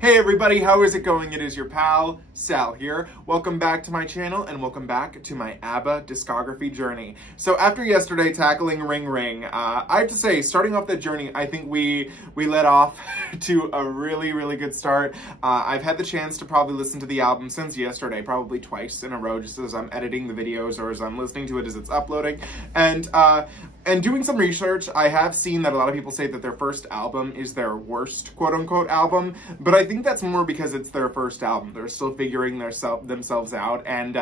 Hey everybody, how is it going? It is your pal, Sal here. Welcome back to my channel and welcome back to my ABBA discography journey. So after yesterday tackling Ring Ring, I have to say, starting off that journey, I think we led off to a really good start. I've had the chance to probably listen to the album since yesterday, probably twice in a row, just as I'm editing the videos or as I'm listening to it as it's uploading. And doing some research, I have seen that a lot of people say that their first album is their worst quote-unquote album, but I think that's more because it's their first album. They're still figuring themselves out, and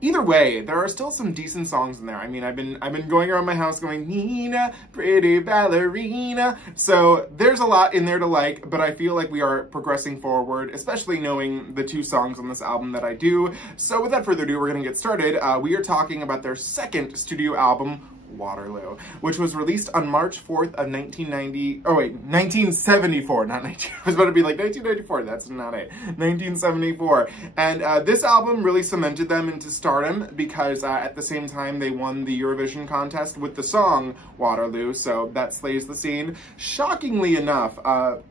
either way, there are still some decent songs in there. I mean, I've been going around my house going, Nina, pretty ballerina. So there's a lot in there to like, but I feel like we are progressing forward, especially knowing the two songs on this album that I do. So without further ado, we're gonna get started. We are talking about their second studio album, Waterloo, which was released on March 4th of 1974, not 19, I was about to be like 1994, that's not it, 1974. And this album really cemented them into stardom because at the same time they won the Eurovision contest with the song Waterloo, so that slays the scene. Shockingly enough, on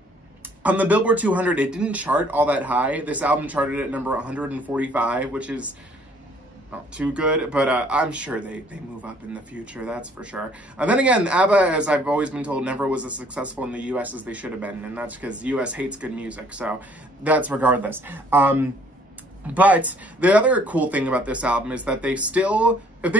the Billboard 200, it didn't chart all that high. This album charted at number 145, which is not too good, but I'm sure they move up in the future, that's for sure. And then again, ABBA, as I've always been told, never was as successful in the US as they should have been, and that's because the US hates good music, so that's regardless. But the other cool thing about this album is that they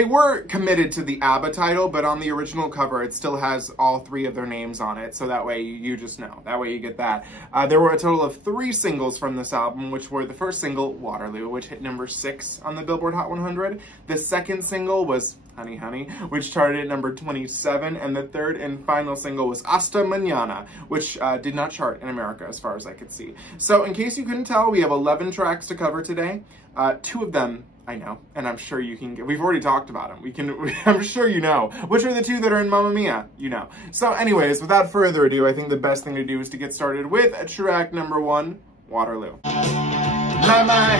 were committed to the ABBA title, but on the original cover, it still has all three of their names on it, so that way you just know. That way you get that. There were a total of 3 singles from this album, which were the first single, Waterloo, which hit number 6 on the Billboard Hot 100. The second single was Honey Honey, which charted at number 27, and the third and final single was Hasta Mañana, which did not chart in America as far as I could see. So in case you couldn't tell, we have 11 tracks to cover today. 2 of them I know, and I'm sure you can get, we've already talked about them. I'm sure you know. Which are the 2 that are in Mamma Mia? You know. So anyways, without further ado, I think the best thing to do is to get started with track number 1, Waterloo. My.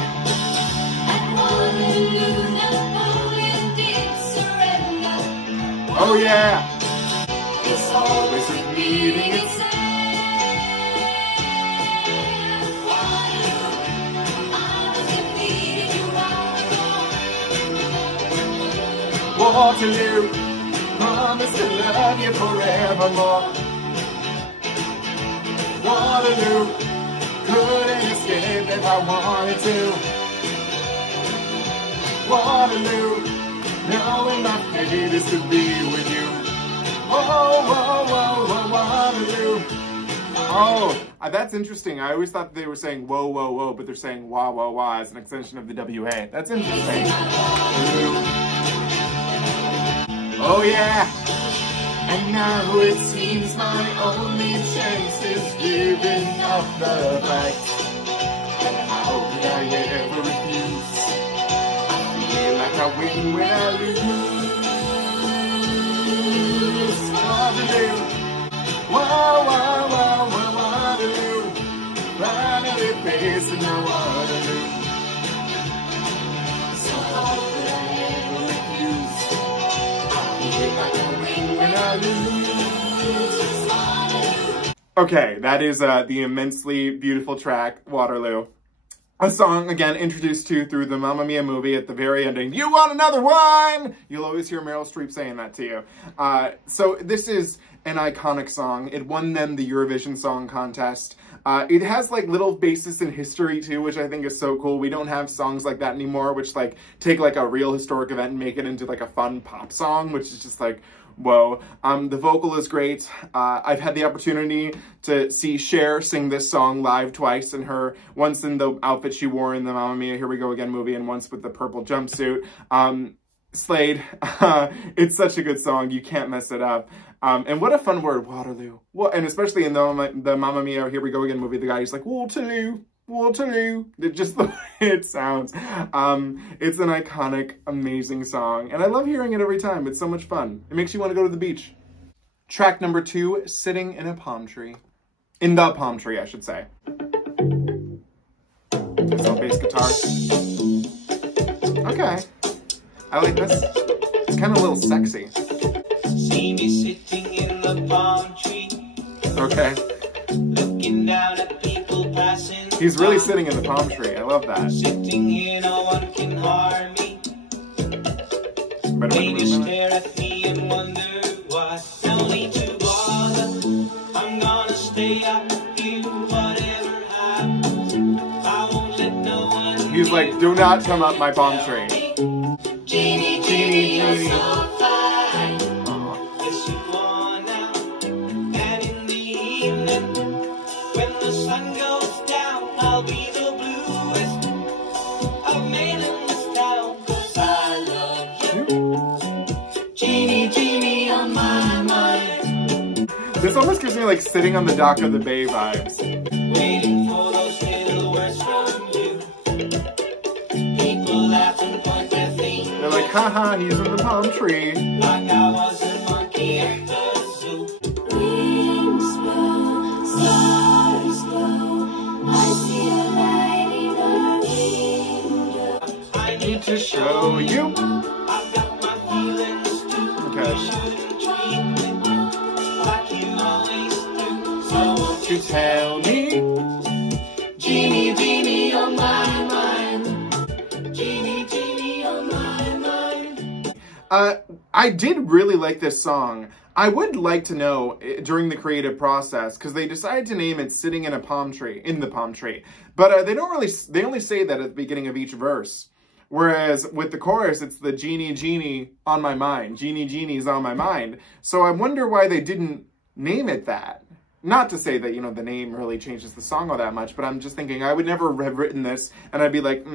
Oh yeah! It's always repeating itself. Waterloo, promise to love you forevermore. Waterloo, couldn't escape if I wanted to. Waterloo, knowing my fate is to be with you. Waterloo. Oh, that's interesting. I always thought they were saying whoa, whoa, whoa, but they're saying wah, wah, wah as an extension of the WA. That's interesting. Oh yeah! And now it seems my only chance is giving up the fight. How could I ever refuse? I feel like I win when I lose. Waterloo, wah, wah, wah, wah, Waterloo, finally facing my Waterloo. So how could I ever refuse? Okay, that is the immensely beautiful track, Waterloo. A song, again, introduced to through the Mamma Mia movie at the very ending. You want another one? You'll always hear Meryl Streep saying that to you. So this is an iconic song. It won them the Eurovision Song Contest. It has like little basis in history too, which I think is so cool. We don't have songs like that anymore, which like take like a real historic event and make it into like a fun pop song, which is just like, whoa. The vocal is great. I've had the opportunity to see Cher sing this song live twice, and once in the outfit she wore in the Mamma Mia Here We Go Again movie, and once with the purple jumpsuit. Slayed. It's such a good song. You can't mess it up. And what a fun word, Waterloo. Well, and especially in the Mamma Mia Here We Go Again movie, the guy is like, Waterloo, Waterloo. Just the way it sounds. It's an iconic, amazing song. And I love hearing it every time. It's so much fun. It makes you want to go to the beach. Track number 2, Sitting in a Palm Tree. In the Palm Tree, I should say. Some bass guitar. Okay. I like this. It's kind of a little sexy. See me sitting in the palm tree. Okay. Looking down at people passing He's really sitting in the palm tree. I love that. Sitting here, no one can harm me. Maybe stare at me and wonder why. No need to bother. I'm gonna stay up here, whatever happens. I won't let no one. He's like, do not come up my palm tree. Genie, Genie, you're so fine. Yes, you are now. And in the evening, when the sun goes down, I'll be the bluest of men in this town. 'Cause I love you. Genie, Genie on my mind. This almost gives me like sitting on the dock of the bay vibes. Waiting for those little words from you. People laugh and point their fingers. They're like, haha, he's in the palm tree. Like I was a monkey at the zoo. Wings blow, stars glow. I see a light in the window. I need To show you. I've got my feelings too. Okay. You shouldn't treat me like you always do. So won't To you tell me. Genie, Genie on my mind. Genie, Genie on my mind. I did really like this song. I would like to know during the creative process, because they decided to name it Sitting in a Palm Tree, in the Palm Tree. But they only say that at the beginning of each verse. Whereas with the chorus, it's the Genie, Genie on my mind. Genie, Genie's on my mind. So I wonder why they didn't name it that. Not to say that, you know, the name really changes the song all that much, but I'm just thinking I would never have written this and I'd be like,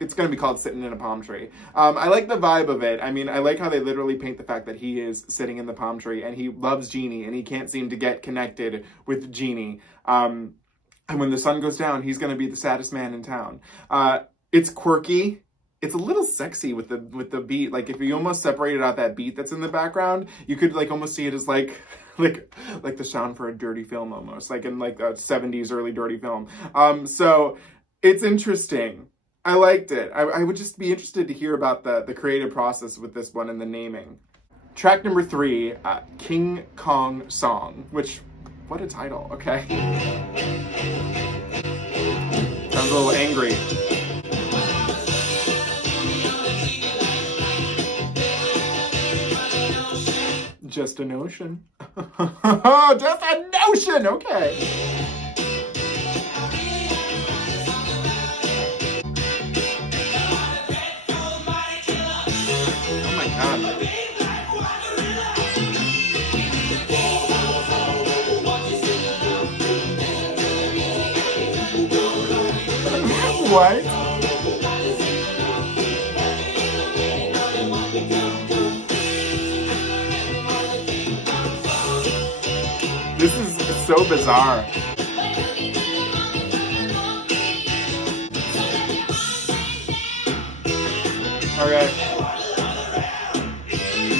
it's going to be called Sitting in a Palm Tree. I like the vibe of it. I mean, I like how they literally paint the fact that he is sitting in the palm tree and he loves Genie and he can't seem to get connected with Genie. And when the sun goes down, he's going to be the saddest man in town. It's quirky. It's a little sexy with the beat. Like if you almost separated out that beat that's in the background, you could like almost see it as like the sound for a dirty film almost, like in like a 70s early dirty film. So it's interesting. I liked it. I would just be interested to hear about the creative process with this one and the naming. Track number 3, King Kong Song, which, what a title, okay? Sounds a little angry. Just a notion. Just a notion, okay. Oh my god. What? This is so bizarre. Okay.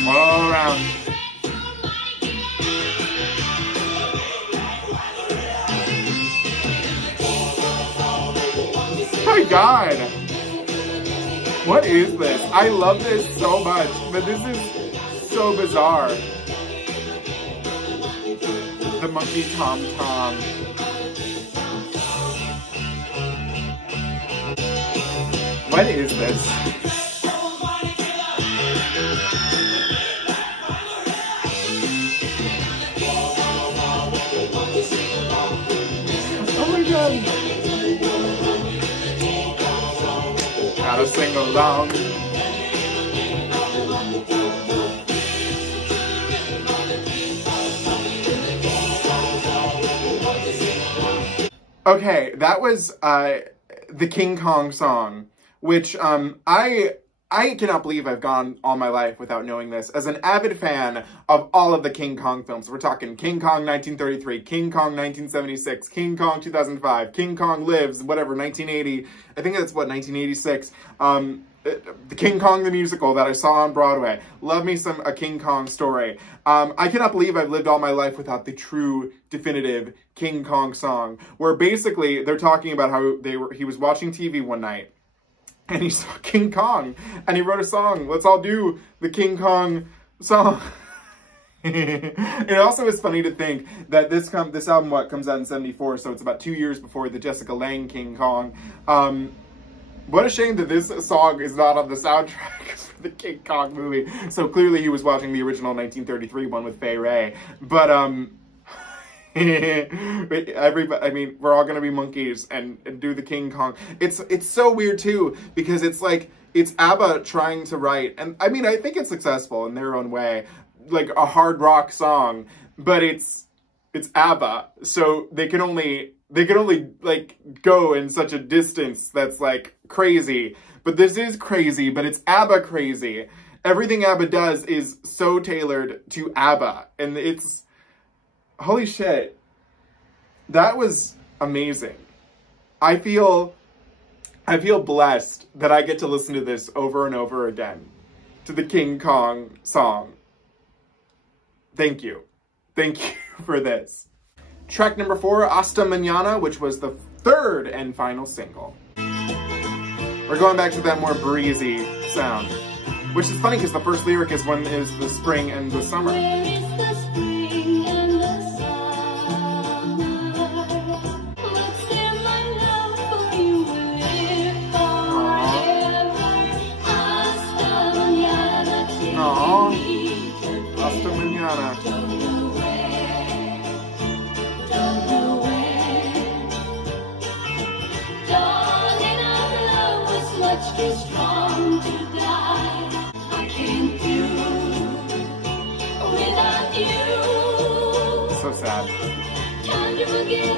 All around. Oh my god. What is this? I love this so much, but this is so bizarre. The monkey tom-tom. What is this? Oh my god. Gotta sing along. Okay, that was the King Kong song, which I cannot believe I've gone all my life without knowing this. As an avid fan of all of the King Kong films, we're talking King Kong 1933, King Kong 1976, King Kong 2005, King Kong Lives, whatever, 1980. I think that's what, 1986. The King Kong the musical that I saw on Broadway. Love me some a King Kong story. I cannot believe I've lived all my life without the true, definitive King Kong song, where basically they're talking about how he was watching TV one night and he saw King Kong and he wrote a song. Let's all do the King Kong song. It also is funny to think that this album comes out in '74, so it's about 2 years before the Jessica Lange King Kong. What a shame that this song is not on the soundtrack for the King Kong movie. So clearly he was watching the original 1933 one with Fay Wray. But everybody, I mean, we're all gonna be monkeys and do the King Kong. It's so weird too, because it's like it's ABBA trying to write, and I mean I think it's successful in their own way, like a hard rock song, but it's ABBA, so they can only like go in such a distance that's like crazy. But this is crazy, but it's ABBA crazy. Everything ABBA does is so tailored to ABBA, and it's holy shit. That was amazing. I feel blessed that I get to listen to this over and over again, to the King Kong song. Thank you. Thank you for this. Track number 4, Hasta Mañana, which was the third and final single. We're going back to that more breezy sound, which is funny because the first lyric is when is the spring and the summer. Where is the spring and the summer? Let's share my love for you will live forever. Hasta mañana till Aww. we meet again. Hasta Mañana. Don't know where. Darling, our love was much too strong to die. I can't do without you. So sad. Time to forget,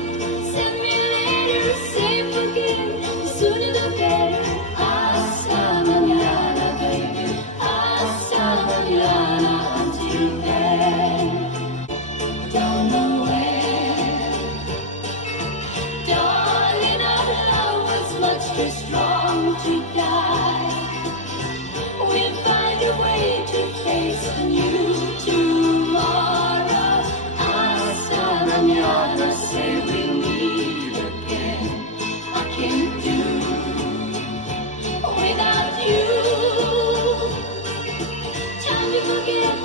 send me letters, say forget, the sooner the better. Hasta mañana, baby, hasta mañana. Until then, don't know where. Darling, our love was much too strong to die. We'll find a way to face a new tomorrow. Hasta mañana, say we'll meet again. I can't do without you. Time to forget,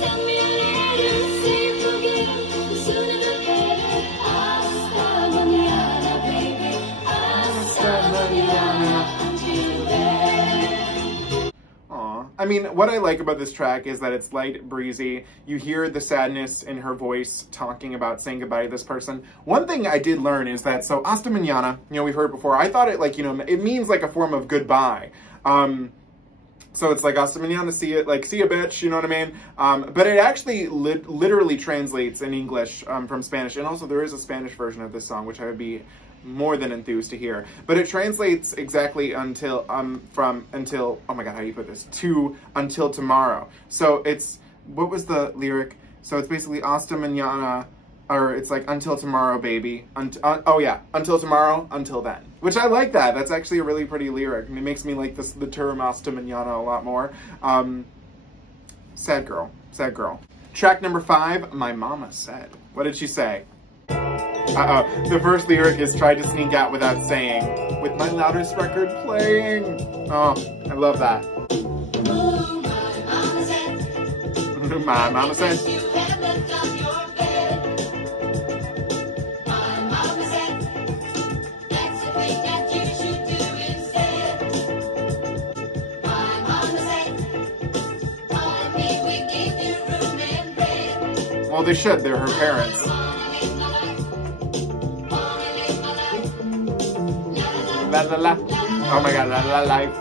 send me a letter, say forget, the sooner the better. Hasta mañana, baby, hasta mañana. Until then. Aw. I mean, what I like about this track is that it's light, breezy. You hear the sadness in her voice talking about saying goodbye to this person. One thing I did learn is that, so Hasta Mañana, you know, we've heard it before. I thought it like, you know, it means like a form of goodbye. So it's like Hasta Mañana, see you, like, see ya, bitch, you know what I mean? But it actually literally translates in English from Spanish. And also there is a Spanish version of this song, which I would be more than enthused to hear. But it translates exactly until, until, oh my god, how do you put this? To until tomorrow. So it's, what was the lyric? So it's basically Hasta Mañana, or it's like until tomorrow, baby. Oh yeah, until tomorrow, until then. Which I like that. That's actually a really pretty lyric. And it makes me like the term Hasta Mañana a lot more. Sad girl. Sad girl. Track number 5, My Mama Said. What did she say? Uh-oh. The first lyric is try to sneak out without saying, with my loudest record playing. Oh, I love that. My mama said. You have left on your bed. My mama said that's the thing that you should do instead. My mama said, why can't we give you room and bread? Well, they should. They're her parents. La la la. Oh my god, la la life.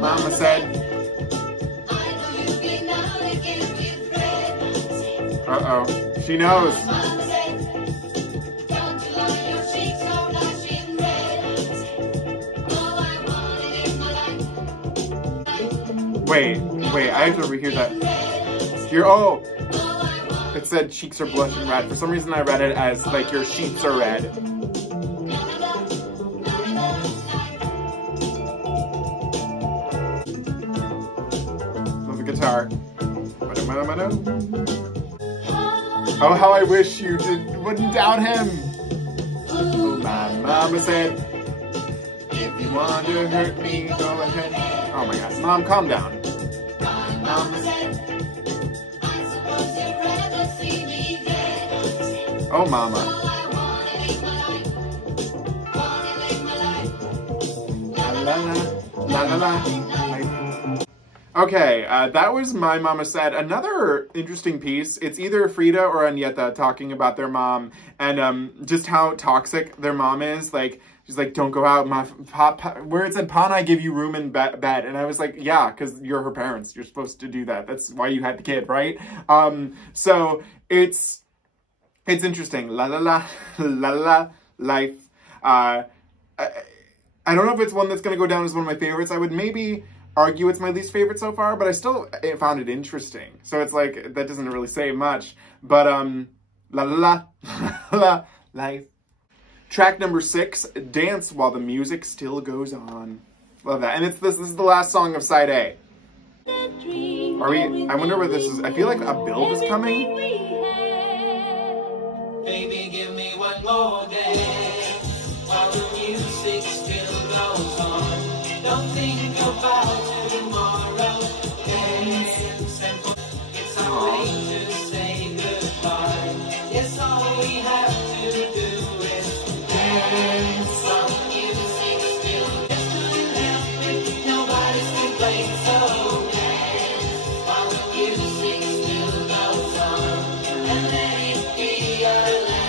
Mama said. Uh-oh. She knows. Wait, I have to rehear that. Here, oh! It said cheeks are blushing red. For some reason I read it as, like, your sheets are red. Love the guitar. Oh, how I wish you wouldn't doubt him! Oh, my mama said, if you want to hurt me, go ahead. Oh my God, Mom, calm down. Mama said, I suppose you'd rather see me dead. Oh, Mama. So I wanna live my life. La la la, la la la. Okay, that was My Mama Said. Another interesting piece. It's either Frida or Agneta talking about their mom and just how toxic their mom is. Like, she's like, don't go out, where it said, Pa and I give you room in bed. And I was like, yeah, because you're her parents. You're supposed to do that. That's why you had the kid, right? So it's interesting. La la la, la la, life. I don't know if it's one that's going to go down as one of my favorites. I would maybe argue it's my least favorite so far, but I still found it interesting. So it's like, that doesn't really say much. But, la la la, la, life. Track number 6, Dance While the Music Still Goes On. Love that. And this is the last song of side A. Are we, I wonder what this is. I feel like a build is coming. Baby, give me one more dance while the music still goes on. Don't think about tomorrow. Dance and it's our way to say goodbye. Yes, all we have to do is dance while the music still doesn't happen. Nobody's to blame, so dance while the music still goes on. And let it be our last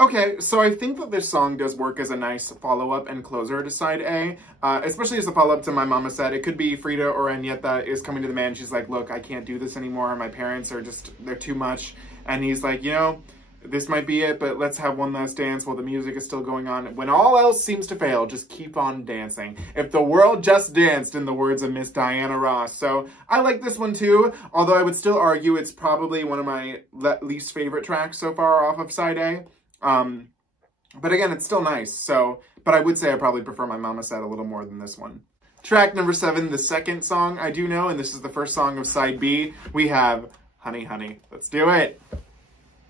Okay, so I think that this song does work as a nice follow-up and closer to side A, especially as a follow-up to My Mama Said. It could be Frida or Agneta is coming to the man. She's like, look, I can't do this anymore. My parents are just, they're too much. And he's like, you know, this might be it, but let's have one last dance while the music is still going on. When all else seems to fail, just keep on dancing. If the world just danced, in the words of Miss Diana Ross. So I like this one too, although I would still argue it's probably one of my least favorite tracks so far off of side A. But again, it's still nice. So, but I would say I probably prefer My Mama Said a little more than this one. Track number 7, the second song I do know, and this is the first song of side B. We have Honey Honey. Let's do it.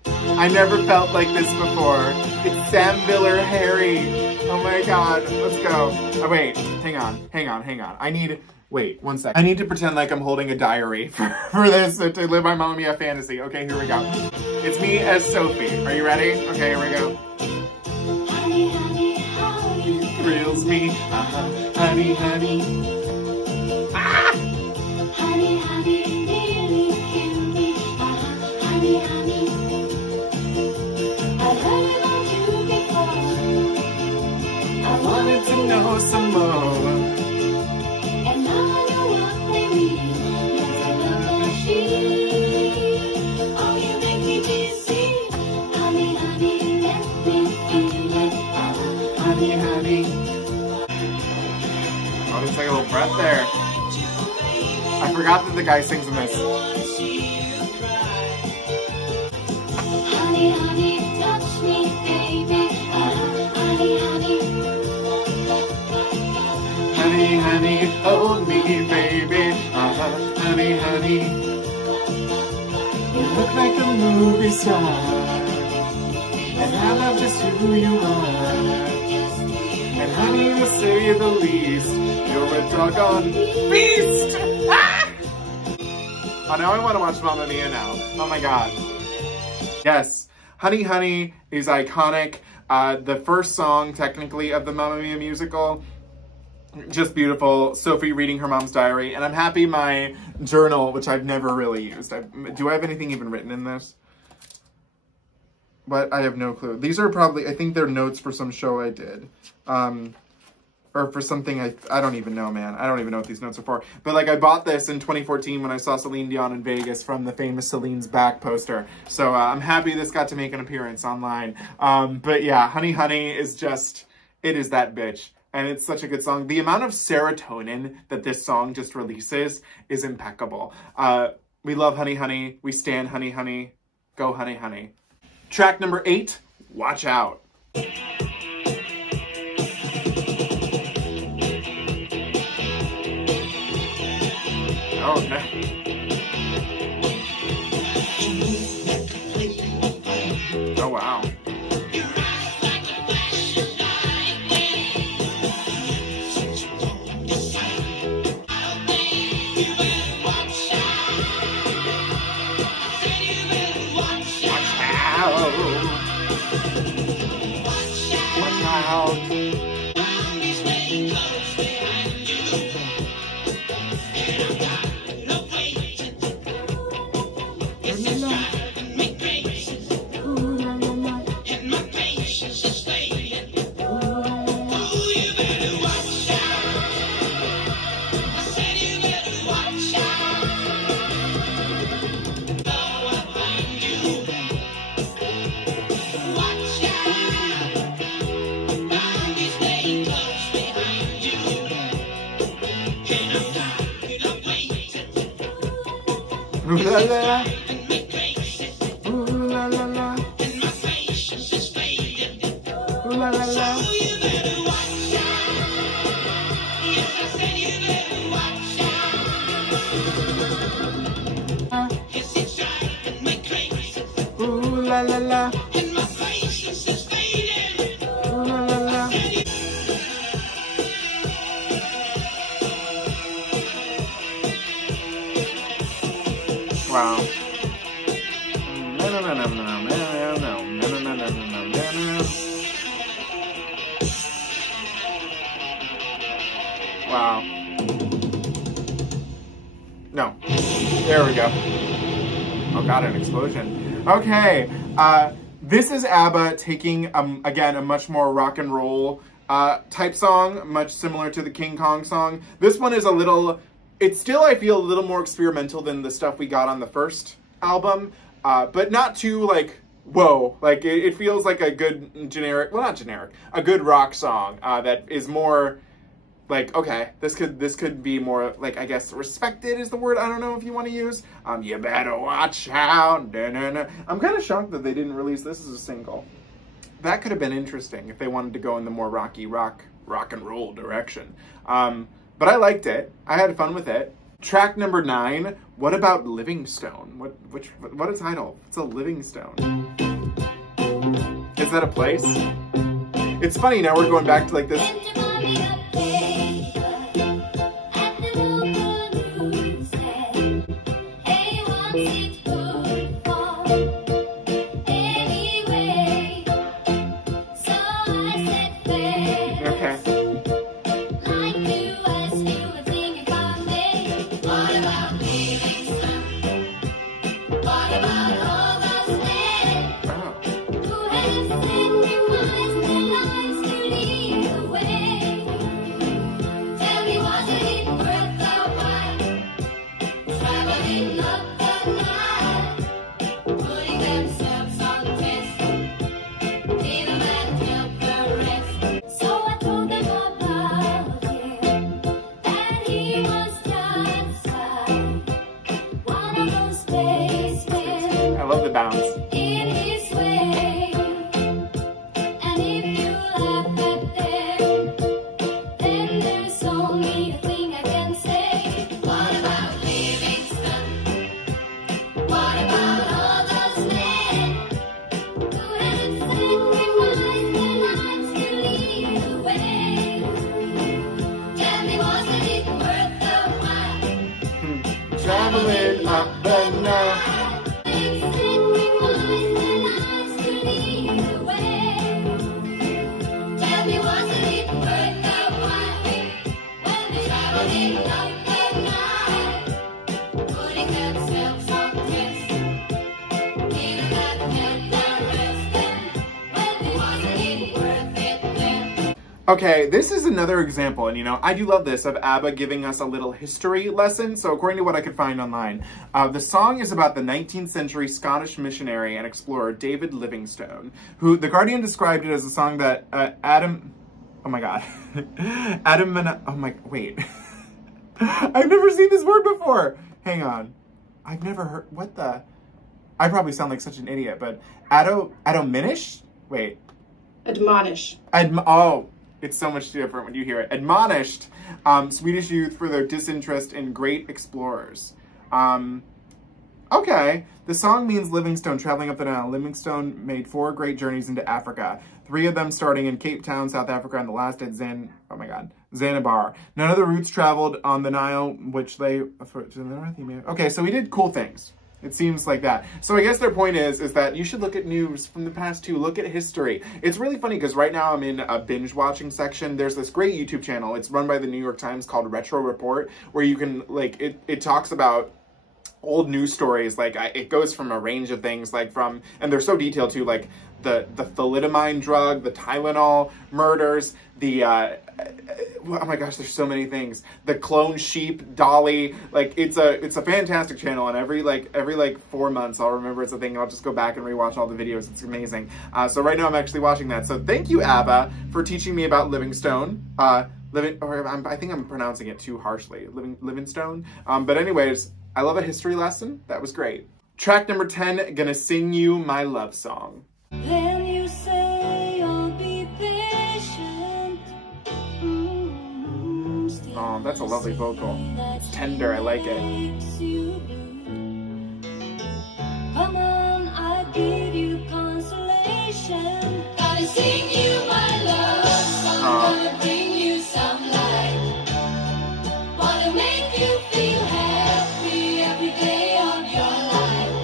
I never felt like this before. It's Sam Miller Harry. Oh my God, let's go. Oh wait, hang on. Wait, one sec. I need to pretend like I'm holding a diary for this to live my Mamma Mia fantasy. Okay, here we go. It's me as Sophie. Are you ready? Okay, here we go. Honey, honey, how you Thrills me. Honey, honey. Ah! honey, honey, nearly kill me. Honey, honey. I've heard about you before. I wanted to know some more. And now I know what they mean. Yes, I love that she. Oh, you make me dizzy. Honey, honey, let me feel it. Honey, honey. Oh, just take a little breath there. I forgot that the guy sings in this. Honey, honey, touch me, baby. Honey, honey. Honey, honey, hold me, baby. Honey, honey. You look like a movie star, and I love just who you are. And honey, to say the least, you're a doggone beast! Ah! Oh, now I want to watch Mamma Mia now. Oh my God. Yes, Honey Honey is iconic. The first song, technically, of the Mamma Mia musical. Just beautiful. Sophie reading her mom's diary. And I'm happy my journal, which I've never really used. Do I have anything even written in this? But I have no clue. These are probably, I think they're notes for some show I did. Or for something, I don't even know, man. I don't even know what these notes are for. But like, I bought this in 2014 when I saw Celine Dion in Vegas from the famous Celine's Back poster. So I'm happy this got to make an appearance online. But yeah, Honey Honey is just, it is that bitch. And it's such a good song. The amount of serotonin that this song just releases is impeccable. We love Honey Honey. We stan Honey Honey. Go Honey Honey. Track number 8, Watch Out. Oh, no. Oh, wow. Ooh la la, ooh la la la, ooh la la la. Ooh la la la, ooh la la la. Wow. Wow. No. There we go. Oh god, an explosion. Okay. This is ABBA taking, again, a much more rock and roll type song, much similar to the King Kong song. This one is a little... It's still, I feel, a little more experimental than the stuff we got on the first album, but not too, like, whoa. Like, it feels like a good generic, well, not generic, a good rock song that is more, like, okay, this could be more, like, I guess, respected is the word I don't know if you want to use. You better watch out. Da-na-na. I'm kind of shocked that they didn't release this as a single. That could have been interesting if they wanted to go in the more rock and roll direction. But I liked it. I had fun with it. Track number 9, What About Livingstone? What a title. It's a Livingstone. Is that a place? It's funny, now we're going back to like this. Who has sacrificed their lives to lead the way? Okay, this is another example, and you know, I do love this, of ABBA giving us a little history lesson. So according to what I could find online, the song is about the 19th century Scottish missionary and explorer David Livingstone, who The Guardian described it as a song that oh my god, wait. I've never seen this word before. Hang on. I've never heard, what the? I probably sound like such an idiot, but admonish? Wait. Admonish. Oh. It's so much different when you hear it. Admonished Swedish youth for their disinterest in great explorers. Okay. The song means Livingstone traveling up the Nile. Livingstone made 4 great journeys into Africa. 3 of them starting in Cape Town, South Africa, and the last at Zanzibar. None of the routes traveled on the Nile, which lay to the north. Okay, so he did cool things. It seems like that. So I guess their point is that you should look at news from the past too. Look at history. It's really funny because right now I'm in a binge watching section. There's this great YouTube channel. It's run by the New York Times called Retro Report, where you can, like, it talks about old news stories. Like, it goes from a range of things, like from, and they're so detailed too, like the thalidomide drug, the Tylenol murders, the oh my gosh, there's so many things. The clone sheep, Dolly. Like, it's a fantastic channel, and every 4 months I'll remember it's a thing, and I'll just go back and rewatch all the videos. It's amazing. So right now I'm actually watching that. So thank you, ABBA, for teaching me about Livingstone. I think I'm pronouncing it too harshly. Livingstone. But anyways, I love a history lesson. That was great. Track number 10, Gonna Sing You My Love Song. Then you say I'll be patient. Oh, that's a lovely vocal. It's tender, I like it. Come on, I give you consolation. Gonna sing you my love song. Gonna bring you some light. Wanna make you feel happy every day of your life.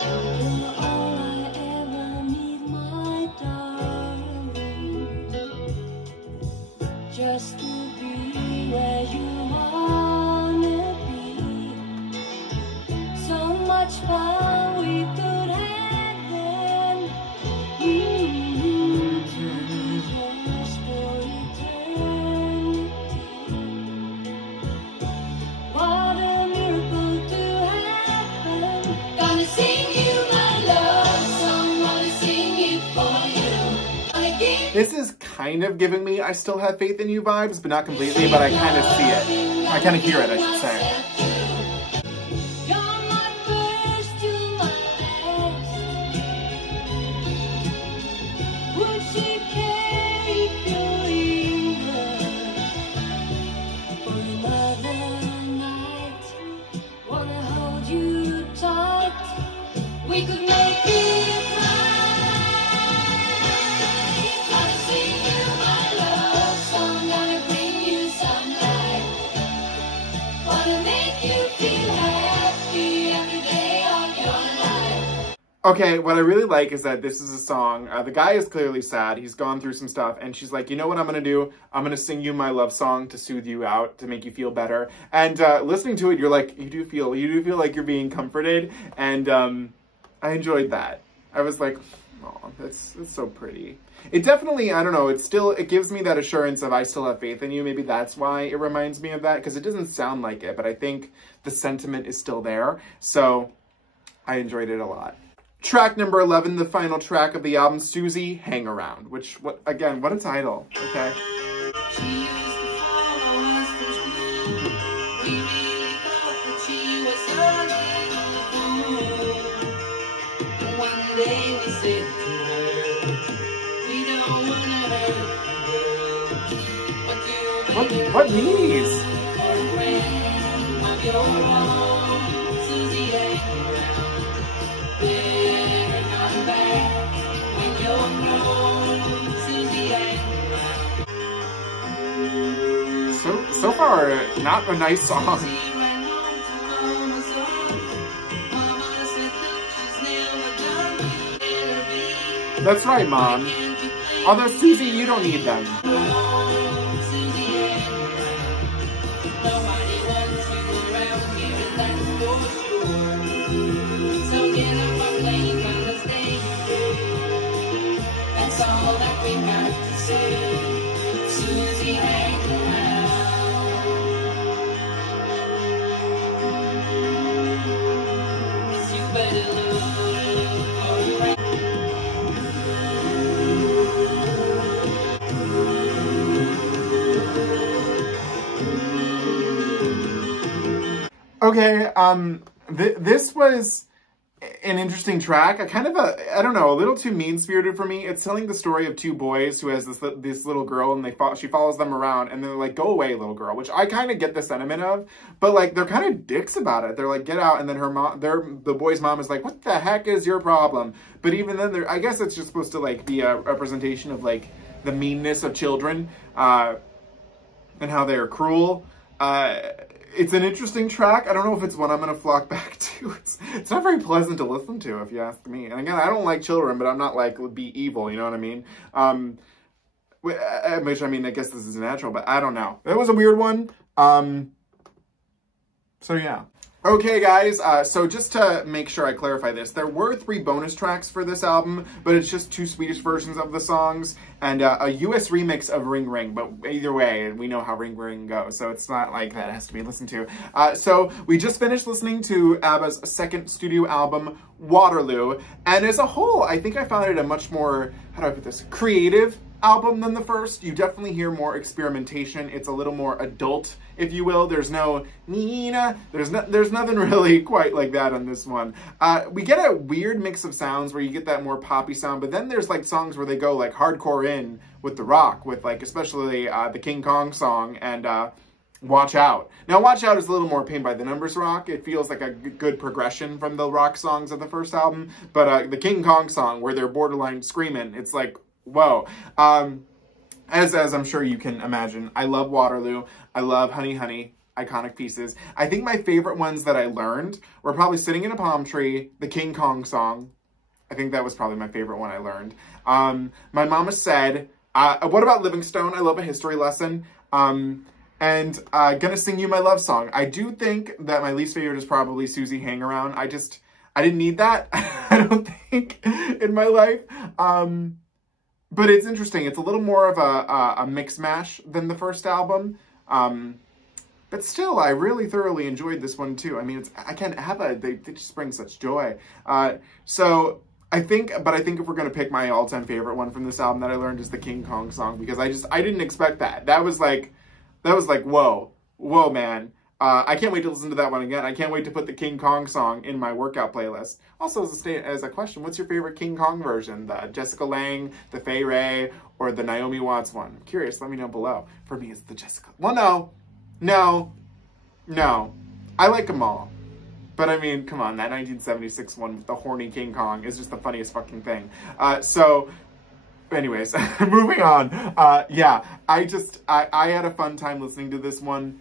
You're all I ever need, my darling. Just to be where you wanna be. So much fun we could have then. Just for eternity. What a miracle to happen. Gonna sing you my love song. Wanna sing it for you. Gonna give This is kind of giving me I Still Have Faith in You vibes, but not completely, but I kind of see it. I kind of hear it, I should say. You're my first to my last. Would she care if you linger for another night? Wanna hold you tight. We could make it right. Gonna sing you my love song. Gonna bring you some light. Wanna make you feel happy every day of your life. Okay, what I really like is that this is a song. The guy is clearly sad. He's gone through some stuff, and she's like, you know what I'm gonna do? I'm gonna sing you my love song to soothe you out, to make you feel better. And listening to it, you're like, you do feel like you're being comforted, and I enjoyed that. I was like, oh, that's so pretty. It definitely, I don't know, it gives me that assurance of I still have faith in you. Maybe that's why it reminds me of that, because it doesn't sound like it, but I think the sentiment is still there. So I enjoyed it a lot. Track number 11, the final track of the album, Suzy-Hang-Around, what a title, okay? She used to follow us to school. We really thought that she was something on the phone. One day we said to her, we don't wanna hurt you, girl. But you What knees? for a friend of your own, Suzy-Hang-Around. Better come back when you're grown, Suzy-Hang-Around. So far, not a nice song. She ran home to Mama's home. Mama said, look, she's never done. Better be. That's right, Mom. Can't you play Although, Suzy, you don't need them. alone, Suzy-Hang-Around? Nobody wants you around here, that's for sure. So get up and play on the stage. That's all that we have to this was an interesting track. I don't know, a little too mean-spirited for me. It's telling the story of two boys who has this little girl, and she follows them around, and they're like, go away, little girl, which I kind of get the sentiment of, but like, they're kind of dicks about it. They're like, get out, and then the boy's mom is like, what the heck is your problem? But even then, I guess it's just supposed to like be a representation of like the meanness of children, and how they are cruel. It's an interesting track. I don't know if it's one I'm going to flock back to. It's not very pleasant to listen to, if you ask me. And again, I don't like children, but I'm not like, be evil, you know what I mean? Which, I mean, I guess this is natural, but I don't know. That was a weird one. So yeah. Okay, guys, so just to make sure I clarify this, there were 3 bonus tracks for this album, but it's just 2 Swedish versions of the songs, and a US remix of Ring Ring, but either way, we know how Ring Ring goes, so it's not like that has to be listened to. So we just finished listening to ABBA's second studio album, Waterloo, and as a whole, I think I found it a much more, how do I put this, creative album than the first. You definitely hear more experimentation. It's a little more adult, if you will. There's no Nina. There's nothing really quite like that on this one. We get a weird mix of sounds where you get that more poppy sound, but then there's like songs where they go like hardcore in with the rock, with like especially the King Kong song and Watch Out. Now, Watch Out is a little more Paint by the Numbers rock. It feels like a good progression from the rock songs of the first album, but the King Kong song where they're borderline screaming, it's like, whoa. As I'm sure you can imagine, I love Waterloo. I love Honey Honey, iconic pieces. I think my favorite ones that I learned were probably Sitting in a Palm Tree, the King Kong song. I think that was probably my favorite one I learned. My mama said, what about Livingstone? I love a history lesson. And Gonna Sing You My Love Song. I do think that my least favorite is probably Suzy-Hang-Around. I didn't need that, I don't think, in my life. But it's interesting. It's a little more of a mix mash than the first album. But still, I really thoroughly enjoyed this one too. I mean, they just bring such joy. So I think if we're going to pick my all-time favorite one from this album that I learned is the King Kong song, because I didn't expect that. That was like, whoa, man. I can't wait to listen to that one again. I can't wait to put the King Kong song in my workout playlist. Also, as a question, what's your favorite King Kong version? The Jessica Lange, the Fay Ray, or the Naomi Watts one? I'm curious, let me know below. For me, it's the Jessica. Well, no. I like them all. But I mean, come on, that 1976 one with the horny King Kong is just the funniest fucking thing. Anyways, moving on. Yeah, I had a fun time listening to this one.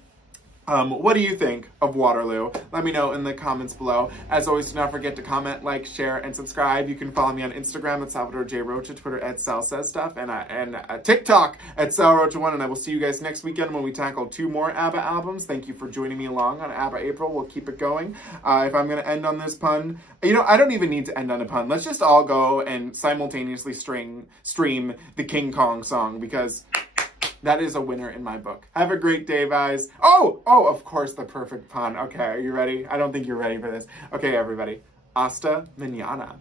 What do you think of Waterloo? Let me know in the comments below. As always, do not forget to comment, like, share, and subscribe. You can follow me on Instagram at Salvador J. Rocha, Twitter at Sal Says Stuff, and TikTok at SalRocha1. And I will see you guys next weekend when we tackle 2 more ABBA albums. Thank you for joining me along on ABBA April. We'll keep it going. If I'm going to end on this pun, you know, I don't even need to end on a pun. Let's just all go and simultaneously stream the King Kong song, because that is a winner in my book. Have a great day, guys. Oh, of course, the perfect pun. Okay, are you ready? I don't think you're ready for this. Okay, everybody. Hasta Mañana.